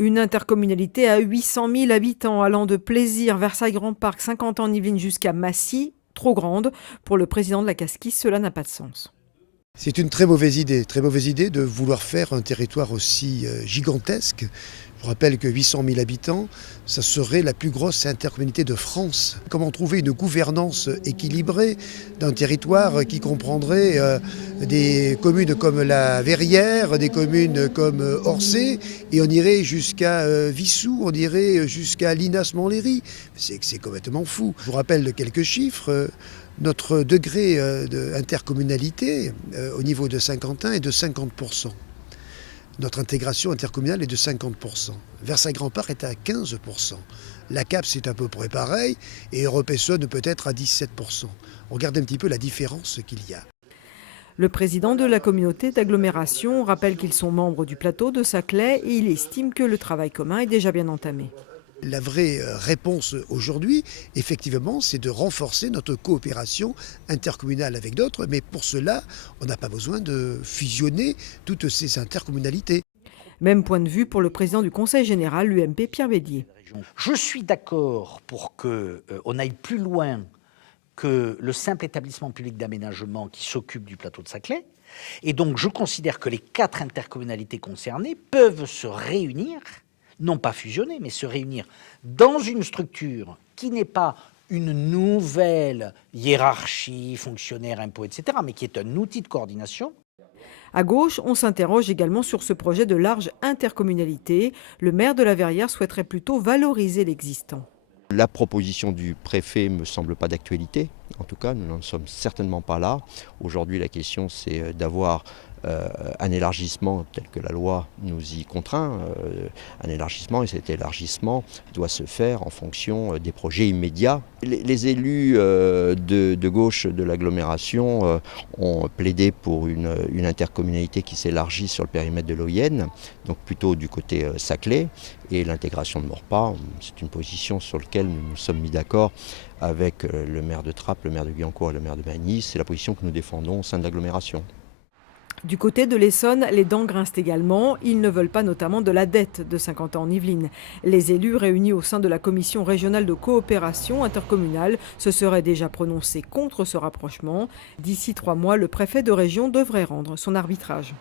Une intercommunalité à 800 000 habitants allant de Plaisir, Versailles-Grand-Parc, Saint-Quentin-en-Yvelines jusqu'à Massy, trop grande. Pour le président de la Casquisse, cela n'a pas de sens. C'est une très mauvaise idée de vouloir faire un territoire aussi gigantesque. Je vous rappelle que 800 000 habitants, ça serait la plus grosse intercommunalité de France. Comment trouver une gouvernance équilibrée d'un territoire qui comprendrait des communes comme la Verrière, des communes comme Orsay, et on irait jusqu'à Vissou, on irait jusqu'à Linas-Montlhéry. C'est complètement fou. Je vous rappelle quelques chiffres. Notre degré d'intercommunalité au niveau de Saint-Quentin est de 50%. Notre intégration intercommunale est de 50%. Versailles-Grand-Parc est à 15%. La CAP, c'est à peu près pareil. Et Europe-Essonne peut-être à 17%. On regarde un petit peu la différence qu'il y a. Le président de la communauté d'agglomération rappelle qu'ils sont membres du plateau de Saclay et il estime que le travail commun est déjà bien entamé. La vraie réponse aujourd'hui, effectivement, c'est de renforcer notre coopération intercommunale avec d'autres. Mais pour cela, on n'a pas besoin de fusionner toutes ces intercommunalités. Même point de vue pour le président du Conseil général, l'UMP Pierre Bédier. Je suis d'accord pour qu'on aille plus loin que le simple établissement public d'aménagement qui s'occupe du plateau de Saclay. Et donc je considère que les 4 intercommunalités concernées peuvent se réunir, non pas fusionner, mais se réunir dans une structure qui n'est pas une nouvelle hiérarchie, fonctionnaire, impôts, etc., mais qui est un outil de coordination. À gauche, on s'interroge également sur ce projet de large intercommunalité. Le maire de la Verrière souhaiterait plutôt valoriser l'existant. La proposition du préfet ne me semble pas d'actualité. En tout cas, nous n'en sommes certainement pas là. Aujourd'hui, la question, c'est d'avoir un élargissement tel que la loi nous y contraint, un élargissement, et cet élargissement doit se faire en fonction des projets immédiats. Les élus de gauche de l'agglomération ont plaidé pour une intercommunalité qui s'élargit sur le périmètre de l'Oyenne, donc plutôt du côté Saclay, et l'intégration de Maurepas, c'est une position sur laquelle nous nous sommes mis d'accord avec le maire de Trappes, le maire de Guyancourt et le maire de Magny. C'est la position que nous défendons au sein de l'agglomération. Du côté de l'Essonne, les dents grincent également. Ils ne veulent pas notamment de la dette de Saint-Quentin-en-Yvelines. Les élus réunis au sein de la commission régionale de coopération intercommunale se seraient déjà prononcés contre ce rapprochement. D'ici 3 mois, le préfet de région devrait rendre son arbitrage.